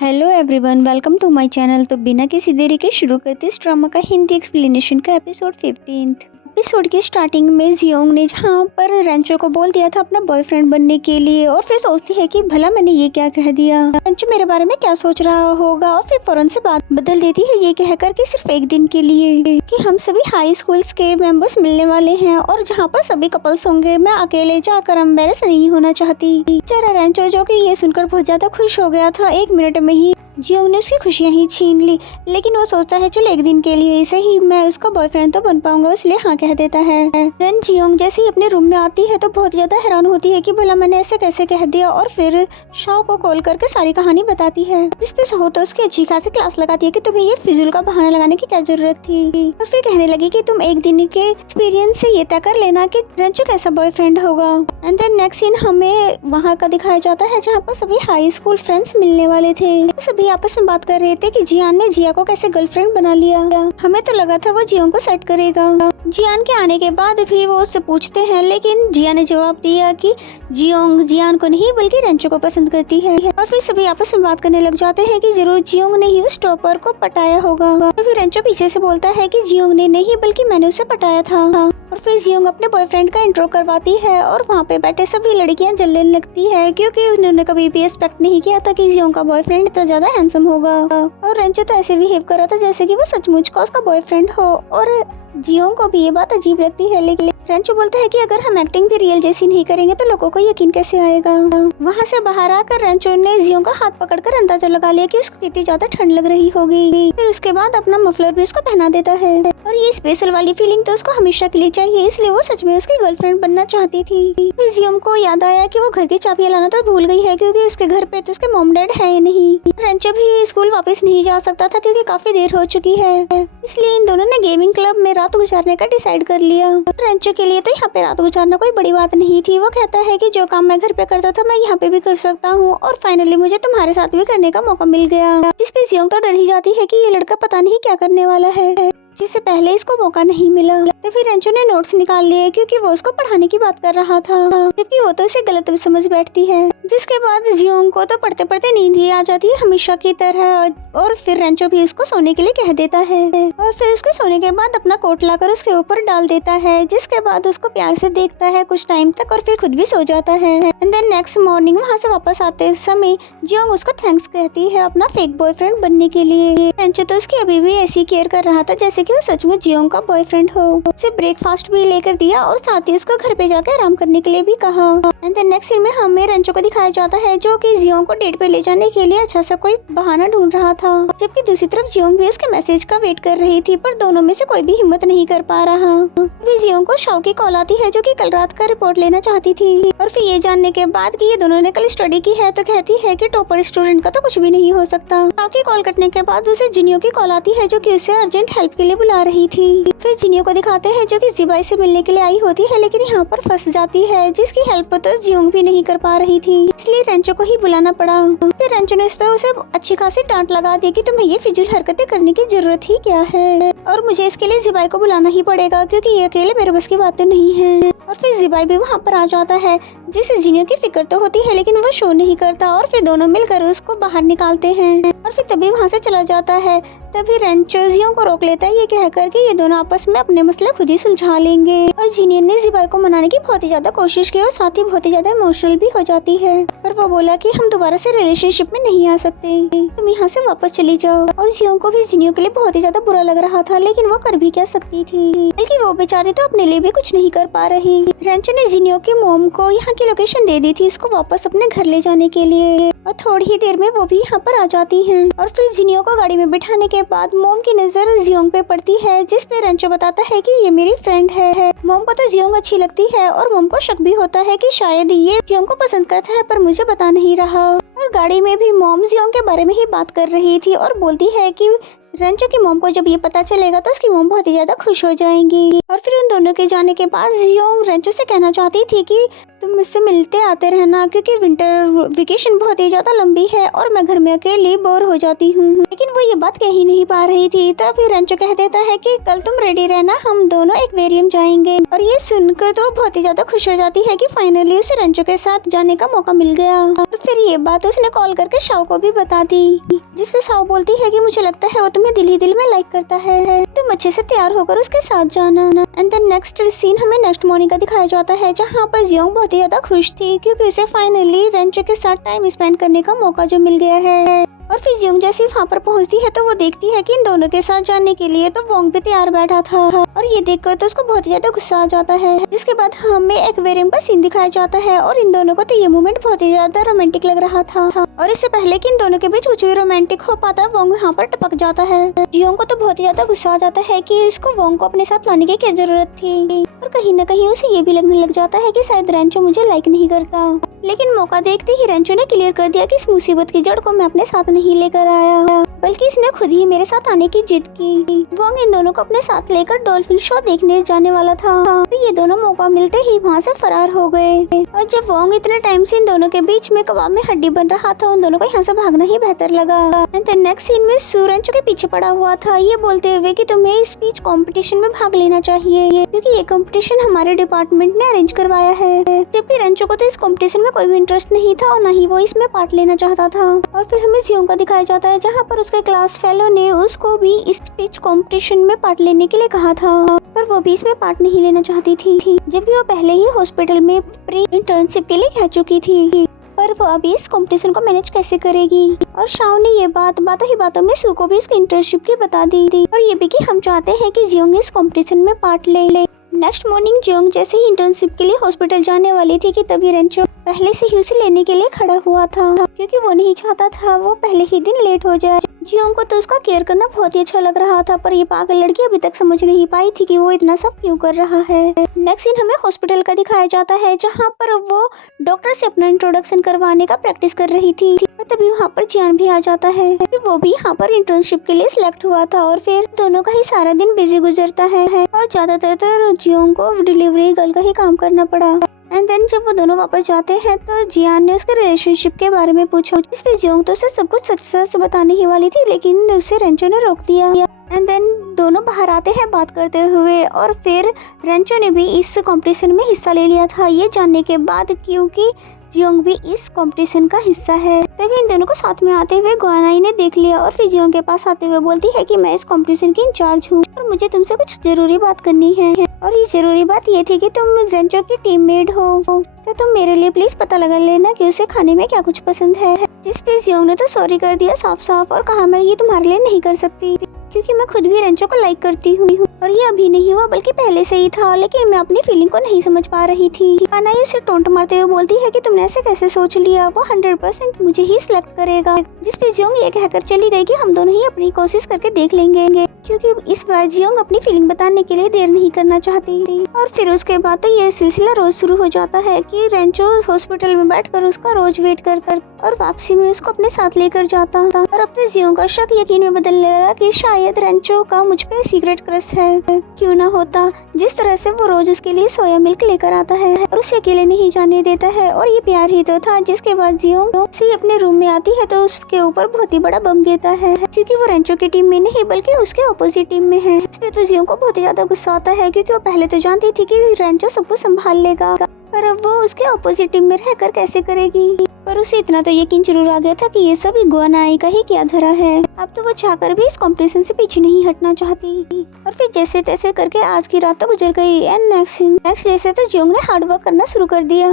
Hello everyone, welcome to my channel. तो बिना किसी देरी के शुरू करते इस ड्रामा का हिंदी एक्सप्लेनेशन का एपिसोड 15। एपिसोड की स्टार्टिंग में जियोंग ने जहाँ पर रेंचो को बोल दिया था अपना बॉयफ्रेंड बनने के लिए, और फिर सोचती है कि भला मैंने ये क्या कह दिया, रेंचो मेरे बारे में क्या सोच रहा होगा, और फिर फौरन से बात बदल देती है ये कहकर कि सिर्फ एक दिन के लिए कि हम सभी हाई स्कूल्स के मेंबर्स मिलने वाले हैं और जहाँ पर सभी कपल्स होंगे, मैं अकेले जाकर एम्बेरस नहीं होना चाहती। बेचारा रेंचो जो कि ये सुनकर बहुत ज्यादा खुश हो गया था, 1 मिनट में ही जियोंग ने उसकी खुशियां ही छीन ली। लेकिन वो सोचता है चलो एक दिन के लिए ही सही, मैं उसका बॉयफ्रेंड तो बन पाऊंगा, इसलिए हाँ कह देता है। देन जियोंग जैसे ही अपने रूम में आती है तो बहुत ज्यादा हैरान होती है कि भला मैंने ऐसे कैसे कह दिया, और फिर शाओ को कॉल करके सारी कहानी बताती है। जिस पे शाओ तो उसकी अच्छी खासी क्लास लगाती है कि तुम्हें ये फिजूल का बहाना लगाने की क्या जरूरत थी, और फिर कहने लगी कि तुम एक दिन के एक्सपीरियंस से ये तय कर लेना कि रेंचो कैसा बॉयफ्रेंड होगा। एंड देन नेक्स्ट सीन हमें वहाँ का दिखाया जाता है जहाँ पर सभी हाई स्कूल फ्रेंड्स मिलने वाले थे। सभी आपस में बात कर रहे थे कि जियान ने जिया को कैसे गर्लफ्रेंड बना लिया। हमें तो लगा था वो जियोंग को सेट करेगा। जियान के आने के बाद भी वो उससे पूछते हैं, लेकिन जिया ने जवाब दिया कि जियोंग जियान को नहीं बल्कि रेंचो को पसंद करती है। और फिर सभी आपस में बात करने लग जाते हैं कि जरूर जियोंग ने ही उस टॉपर को पटाया होगा। तो फिर रेंचो पीछे से बोलता है कि जियोंग ने नहीं बल्कि मैंने उसे पटाया था। और फिर जियोंग अपने बॉयफ्रेंड का इंट्रो करवाती है और वहाँ पे बैठे सभी लड़कियां जलने लगती है, क्योंकि उन्होंने कभी भी एक्सपेक्ट नहीं किया था कि जियोंग का बॉयफ्रेंड इतना ज्यादा हैंडसम होगा। और रेंचो तो ऐसे बिहेव कर रहा था जैसे कि वो सचमुच का उसका बॉयफ्रेंड हो, और जियोंग को भी ये बात अजीब लगती है। लेकिन रेंचो बोलता है कि अगर हम एक्टिंग भी रियल जैसी नहीं करेंगे तो लोगों को यकीन कैसे आएगा। वहाँ से बाहर आकर रेंचो ने जियोंग का हाथ पकड़कर अंदाजा लगा लिया कि उसको कितनी ज्यादा ठंड लग रही होगी। फिर उसके बाद अपना मफलर भी उसको पहना देता है, और ये स्पेशल वाली फीलिंग तो उसको हमेशा के लिए चाहिए, इसलिए वो सच में उसकी गर्लफ्रेंड बनना चाहती थी। फिर जियोंग को याद आया कि वो घर की चाबियां लाना तो भूल गई है, क्योंकि उसके घर पे तो उसके मॉम डैड है नहीं। रेंचो भी स्कूल वापस नहीं जा सकता था क्योंकि काफी देर हो चुकी है, इसलिए इन दोनों ने गेमिंग क्लब में रात गुजारने का डिसाइड कर लिया। रेंचो के लिए तो यहाँ पे रात गुजारना कोई बड़ी बात नहीं थी। वो कहता है कि जो काम मैं घर पे करता था मैं यहाँ पे भी कर सकता हूँ, और फाइनली मुझे तुम्हारे साथ भी करने का मौका मिल गया। जिसपे जियोंग तो डर ही जाती है कि ये लड़का पता नहीं क्या करने वाला है, जिससे पहले इसको मौका नहीं मिला। तो फिर रेंचो ने नोट्स निकाल लिए क्योंकि वो उसको पढ़ाने की बात कर रहा था, जबकि वो तो इसे गलत समझ बैठती है। जिसके बाद जियोंग को तो पढ़ते पढ़ते नींद ही आ जाती है हमेशा की तरह, और फिर रेंचो भी उसको सोने के लिए कह देता है, और फिर उसके सोने के बाद अपना कोट लाकर उसके ऊपर डाल देता है। जिसके बाद उसको प्यार से देखता है कुछ टाइम तक, और फिर खुद भी सो जाता है। एंड देन नेक्स्ट मॉर्निंग वहाँ से वापस आते समय जियोंग उसको थैंक्स कहती है अपना फेक बॉयफ्रेंड बनने के लिए। रेंचो तो उसकी अभी भी ऐसी केयर कर रहा था जैसे कि वो सचमुच जियोंग का बॉयफ्रेंड हो। उसे ब्रेकफास्ट भी लेकर दिया और साथ ही उसको घर पे जाकर आराम करने के लिए भी कहा। एंड देन नेक्स्ट सीन में हमें रेंचो को दिखाया जाता है जो कि जियोंग को डेट पे ले जाने के लिए अच्छा सा कोई बहाना ढूंढ रहा था, जबकि दूसरी तरफ जियोंग भी उसके मैसेज का वेट कर रही थी, पर दोनों में से कोई भी हिम्मत नहीं कर पा रहा। फिर जियोंग को शाओ की कॉल आती है जो कि कल रात का रिपोर्ट लेना चाहती थी, और फिर ये जानने के बाद कि ये दोनों ने कल स्टडी की है तो कहती है कि टॉपर स्टूडेंट का तो कुछ भी नहीं हो सकता। शाओ की कॉल कटने के बाद उसे जिनियो की कॉल आती है जो कि उसे अर्जेंट हेल्प के लिए बुला रही थी। फिर जिनियो को दिखाते हैं जो कि जिबाई से मिलने के लिए आई होती है, लेकिन यहाँ पर फंस जाती है, जिसकी हेल्प तो जियोंग भी नहीं कर पा रही थी, इसलिए रेंचो को ही बुलाना पड़ा। फिर रेंचो ने तो उसे अच्छी खासी डांट लगा दी कि तुम्हें ये फिजूल हरकतें करने की जरूरत ही क्या है, और मुझे इसके लिए जिबाई को बुलाना ही पड़ेगा क्योंकि ये अकेले मेरे बस की बातें नहीं है। और फिर जिबाई भी वहाँ पर आ जाता है, जिसे जिनियो की फिक्र तो होती है लेकिन वो शो नहीं करता, और फिर दोनों मिलकर उसको बाहर निकालते हैं, और फिर तभी वहाँ से चला जाता है। तभी रेंचो जियोंग को रोक लेता है ये कहकर कि ये दोनों आपस में अपने मसले खुद ही सुलझा लेंगे। और जिनियो ने जिबाई को मनाने की बहुत ही ज्यादा कोशिश की और साथ ही बहुत ही ज्यादा इमोशनल भी हो जाती है, पर वो बोला कि हम दोबारा से रिलेशनशिप में नहीं आ सकते, तुम यहाँ से वापस चली जाओ। और जियोंग को भी जिनियो के लिए बहुत ही ज्यादा बुरा लग रहा था, लेकिन वो कर भी क्या सकती थी, लेकिन वो बेचारी तो अपने लिए भी कुछ नहीं कर पा रही। रेंचो ने जिनियो की मॉम को यहाँ की लोकेशन दे दी थी इसको वापस अपने घर ले जाने के लिए, और थोड़ी ही देर में वो भी यहाँ पर आ जाती हैं। और फिर जिनियो को गाड़ी में बिठाने के बाद मॉम की नजर जियोंग पे पड़ती है, जिस पे रेंचो बताता है कि ये मेरी फ्रेंड है। मॉम को तो जियोंग अच्छी लगती है, और मॉम को शक भी होता है कि शायद ये जियोंग को पसंद करता है पर मुझे बता नहीं रहा। और गाड़ी में भी मॉम जियोंग के बारे में ही बात कर रही थी और बोलती है कि रेंचो की मॉम को जब ये पता चलेगा तो उसकी मॉम बहुत ही ज्यादा खुश हो जाएंगी। और फिर उन दोनों के जाने के बाद जियोंग रेंचो से कहना चाहती थी कि तुम मुझसे मिलते आते रहना, क्योंकि विंटर वेकेशन बहुत ही ज्यादा लंबी है और मैं घर में अकेली बोर हो जाती हूँ। लेकिन वो ये बात कह ही नहीं पा रही थी। तब रेंचो कह देता है कि कल तुम रेडी रहना, हम दोनों एक्वेरियम जाएंगे। और ये सुनकर तो बहुत ही ज्यादा खुश हो जाती है कि फाइनली उसे रेंचो के साथ जाने का मौका मिल गया। और फिर ये बात उसने कॉल करके शाओ को भी बता दी, जिसपे शाओ बोलती है कि मुझे लगता है वो तुम्हें दिल ही दिल में लाइक करता है, तुम अच्छे से तैयार होकर उसके साथ जाना। एंड देन नेक्स्ट सीन हमें नेक्स्ट मॉर्निंग का दिखाया जाता है, जहाँ पर जियोंग बहुत ही ज्यादा खुश थी क्योंकि उसे फाइनली रेंचो के साथ टाइम स्पेंड करने का मौका जो मिल गया है। और फिर जियोंग जैसे वहाँ पर पहुँचती है तो वो देखती है कि इन दोनों के साथ जाने के लिए तो वोंग भी तैयार बैठा था। और ये देखकर तो उसको बहुत ज्यादा गुस्सा आ जाता है। जिसके बाद हमें एक्वेरियम का सीन दिखाया जाता है और इन दोनों को तो ये मोमेंट बहुत ही ज्यादा रोमांटिक लग रहा था। और इससे पहले कि इन दोनों के बीच कुछ भी रोमांटिक हो पाता, वोंग यहाँ पर टपक जाता है। जियोंग को तो बहुत ही ज्यादा गुस्सा आ जाता है कि इसको वोंग को अपने साथ लाने की क्या जरूरत थी। और कहीं न कहीं उसे ये भी लगने लग जाता है कि शायद रेंचो मुझे लाइक नहीं करता। लेकिन मौका देखते ही रेंचो ने क्लियर कर दिया कि इस मुसीबत की जड़ को मैं अपने साथ नहीं लेकर आया, बल्कि इसने खुद ही मेरे साथ आने की जिद की। वोंग इन दोनों को अपने साथ लेकर डॉल्फिन शो देखने जाने वाला था। और ये दोनों मौका मिलते ही वहाँ से फरार हो गए। और जब वोंग इतने टाइम से इन दोनों के बीच में कबाब में हड्डी बन रहा था, उन दोनों को यहाँ से भागना ही बेहतर लगा। नेक्स्ट सीन में सू रेंचो के पीछे पड़ा हुआ था, ये बोलते हुए कि तुम्हें स्पीच कंपटीशन में भाग लेना चाहिए, क्योंकि ये कंपटीशन हमारे डिपार्टमेंट ने अरेंज करवाया है। जबकि रेंचो को तो इस कंपटीशन में कोई भी इंटरेस्ट नहीं था और न ही वो इसमें पार्ट लेना चाहता था। और फिर हमें जियोंग का दिखाया जाता है, जहाँ पर उसके क्लास फेलो ने उसको भी इस स्पीच कंपटीशन में पार्ट लेने के लिए कहा था, पर वो भी इसमें पार्ट नहीं लेना चाहती थी, जबकि वो पहले ही हॉस्पिटल में प्री इंटर्नशिप के लिए कह चुकी थी। पर वो अभी इस कंपटीशन को मैनेज कैसे करेगी। और शाओ ने ये बात बातों ही बातों में सू को भी इसकी इंटर्नशिप की बता दी थी, और ये भी कि हम चाहते हैं कि जियोंग इस कंपटीशन में पार्ट ले। नेक्स्ट मॉर्निंग जियोंग जैसे ही इंटर्नशिप के लिए हॉस्पिटल जाने वाली थी कि तभी रेंचो पहले से ही उसे लेने के लिए खड़ा हुआ था, क्योंकि वो नहीं चाहता था वो पहले ही दिन लेट हो जाए। जियोंग को तो उसका केयर करना बहुत ही अच्छा लग रहा था, पर ये पागल लड़की अभी तक समझ नहीं पाई थी कि वो इतना सब क्यों कर रहा है। नेक्स्ट सीन हमें हॉस्पिटल का दिखाया जाता है, जहाँ पर वो डॉक्टर से अपना इंट्रोडक्शन करवाने का प्रैक्टिस कर रही थी। और तभी वहाँ पर जियान भी आ जाता है, वो भी यहाँ पर इंटर्नशिप के लिए सिलेक्ट हुआ था। और फिर दोनों का ही सारा दिन बिजी गुजरता है और ज्यादातर तो जियोंग को डिलीवरी गर्ल का ही काम करना पड़ा। एंड देन जब वो दोनों वापस जाते हैं तो जियान ने उसके रिलेशनशिप के बारे में पूछा, इस पे जियोंग तो उसे सब कुछ सच सच बताने ही वाली थी, लेकिन उसे रेंचो ने रोक दिया। एंड देन दोनों बाहर आते हैं बात करते हुए, और फिर रेंचो ने भी इस कंपटीशन में हिस्सा ले लिया था, ये जानने के बाद क्योंकि जियोंग भी इस कंपटीशन का हिस्सा है। तभी इन दोनों को साथ में आते हुए गुआनाई ने देख लिया और फिर जियोंग के पास आते हुए बोलती है कि मैं इस कंपटीशन की इंचार्ज हूँ और मुझे तुमसे कुछ जरूरी बात करनी है। और ये जरूरी बात ये थी कि तुम रेंचो की टीममेट हो, तो तुम मेरे लिए प्लीज पता लगा लेना कि उसे खाने में क्या कुछ पसंद है। जिस पे जियोंग ने तो सॉरी कर दिया साफ साफ और कहा मैं ये तुम्हारे लिए नहीं कर सकती, क्योंकि मैं खुद भी रेंचो को लाइक करती हूँ और ये अभी नहीं हुआ बल्कि पहले से ही था, लेकिन मैं अपनी फीलिंग को नहीं समझ पा रही थी। अनाई उसे टोंट मारते हुए बोलती है कि तुमने ऐसे कैसे सोच लिया, वो 100% मुझे ही सिलेक्ट करेगा। जिस पे जियोंग ये कहकर चली गई कि हम दोनों ही अपनी कोशिश करके देख लेंगे, क्योंकि इस बार जियोंग अपनी फीलिंग बताने के लिए देर नहीं करना चाहती थी। और फिर उसके बाद तो ये सिलसिला रोज शुरू हो जाता है कि रेंचो हॉस्पिटल में बैठकर उसका रोज वेट कर और वापसी में उसको अपने साथ लेकर जाता था। और अब तो जियोंग का शक यकीन में बदलने लगा कि शायद रेंचो का मुझ पे सीक्रेट क्रश है। क्यों ना होता, जिस तरह से वो रोज उसके लिए सोया मिल्क लेकर आता है और उसे अकेले नहीं जाने देता है, और ये प्यार ही तो था। जिसके बाद जियोंग से अपने रूम में आती है तो उसके ऊपर बहुत ही बड़ा बम गिरता है, क्योंकि वो रेंचो की टीम में नहीं बल्कि उसके अपोजिट टीम में है। इसमें तो जियोंग को बहुत ही ज्यादा गुस्सा आता है, क्योंकि वो पहले तो जानती थी कि रेंचो सबको संभाल लेगा, पर अब वो उसके अपोजिट टीम में रहकर कैसे करेगी। पर उसे इतना तो यकीन जरूर आ गया था कि ये सब गुआनाई का ही क्या धरा है। अब तो वो चाहकर भी इस कंपटीशन से पीछे नहीं हटना चाहती। और फिर जैसे तैसे करके आज की रात तो गुजर गई। एंड नेक्स्ट डे से तो जियोंग ने हार्ड वर्क करना शुरू कर दिया,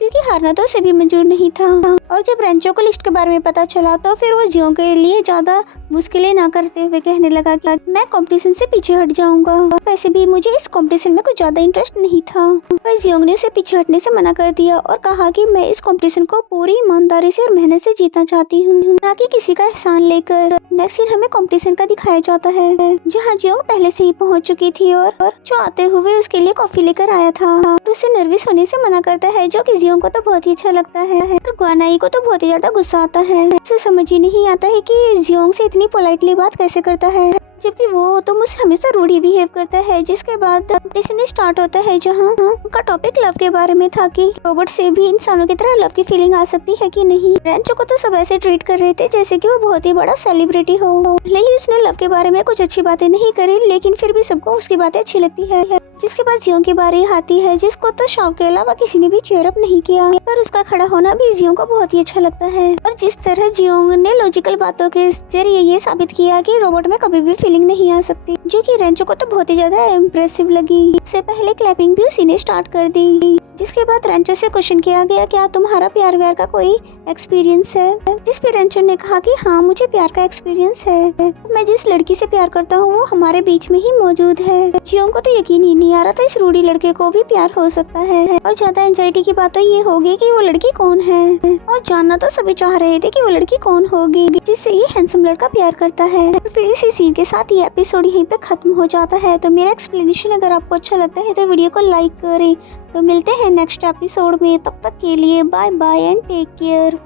क्योंकि हारना तो उसे भी मंजूर नहीं था। और जब रेंचो को लिस्ट के बारे में पता चला तो फिर वो जियोंग के लिए ज्यादा मुश्किलें ना करते हुए कहने लगा कि मैं कंपटीशन से पीछे हट जाऊंगा। वैसे भी मुझे इस कंपटीशन में कुछ ज्यादा इंटरेस्ट नहीं था। पर जियोंग ने उसे पीछे हटने से मना कर दिया और कहा कि मैं इस कंपटीशन को पूरी ईमानदारी से और मेहनत से जीतना चाहती हूँ, ना कि किसी का एहसान लेकर। नेक्स्ट सीन हमें कंपटीशन का दिखाया जाता है, जहाँ जियोंग पहले से ही पहुँच चुकी थी और जो आते हुए उसके लिए कॉफी लेकर आया था और उसे नर्वस होने से मना करता है, जो कि जियोंग को तो बहुत ही अच्छा लगता है और ग्वानाई को तो बहुत ही ज्यादा गुस्सा आता है। उसे समझ ही नहीं आता है कि जियोंग से इतनी पोलाइटली बात कैसे करता है, जबकि वो तो मुझसे हमेशा रूड ही बिहेव करता है। जिसके बाद सीन स्टार्ट होता है जहाँ उनका टॉपिक लव के बारे में था कि रोबोट से भी इंसानों की तरह लव की फीलिंग आ सकती है कि नहीं। रेंचो को तो सब ऐसे ट्रीट कर रहे थे जैसे कि वो बहुत ही बड़ा सेलिब्रिटी हो। भले ही उसने लव के बारे में कुछ अच्छी बातें नहीं करी, लेकिन फिर भी सबको उसकी बातें अच्छी लगती है। जिसके बाद जियोंग की बारी आती है, जिसको तो शॉप के अलावा किसी ने भी चेयर अप नहीं किया, पर उसका खड़ा होना भी जियोंग को बहुत ही अच्छा लगता है। और जिस तरह जियोंग ने लॉजिकल बातों के जरिए ये साबित किया कि रोबोट में कभी भी फीलिंग नहीं आ सकती, जो कि रेंचो को तो बहुत ही ज्यादा इम्प्रेसिव लगी। सबसे पहले क्लैपिंग भी उसी ने स्टार्ट कर दी। जिसके बाद रेंचो से क्वेश्चन किया गया, क्या तुम्हारा प्यार व्यार का कोई एक्सपीरियंस है? जिस पे रेंचो ने कहा कि हाँ, मुझे प्यार का एक्सपीरियंस है। मैं जिस लड़की से प्यार करता हूँ वो हमारे बीच में ही मौजूद है। जियोंग को तो यकीन ही नहीं आ रहा था इस रूडी लड़के को भी प्यार हो सकता है। और ज्यादा एंजाइटी की बात तो ये होगी कि वो लड़की कौन है, और जानना तो सभी चाह रहे थे कि वो लड़की कौन होगी जिससे ये हैंडसम लड़का प्यार करता है। फिर इसी सीन के साथ ये एपिसोड यहीं पे खत्म हो जाता है। तो मेरा एक्सप्लेनेशन अगर आपको अच्छा लगता है तो वीडियो को लाइक करें। तो मिलते हैं नेक्स्ट एपिसोड में, तब तक के लिए bye bye and take care.